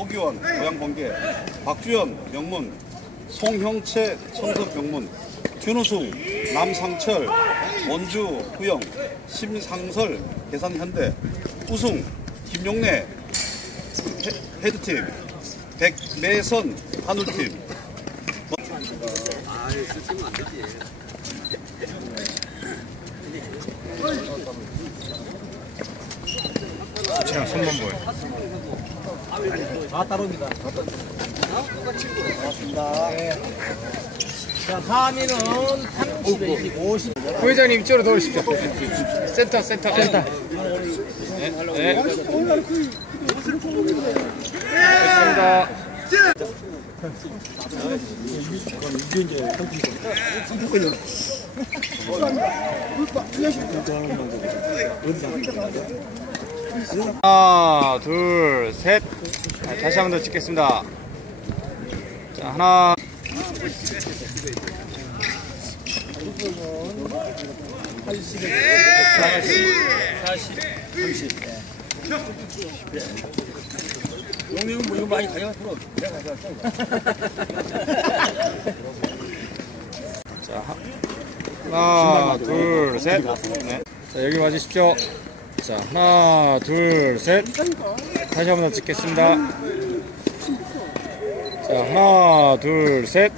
조기원 고향번개 박주연 명문 송형채 청석 명문 준우승 남상철 원주 후영 심상설 대산현대 우승 김용래 헤- 헤드팀 백매선 한울팀 그냥 손만 보여. 다 따로입니다. 자, 3위는 30에 50. 부회장님 이쪽으로 도우십시오. 센터, 센터, 센터. 네, 네. 됐습니다. 하나, 둘, 셋. 자, 다시 한 번 더 찍겠습니다. 자, 하나. 용님은 뭐 이거 많이 가져가 들어. 자, 하- 하나, 둘, 셋. 네. 자, 여기 맞으십시오. 자, 하나, 둘, 셋. 다시 한 번 더 찍겠습니다. 자, 하나, 둘, 셋.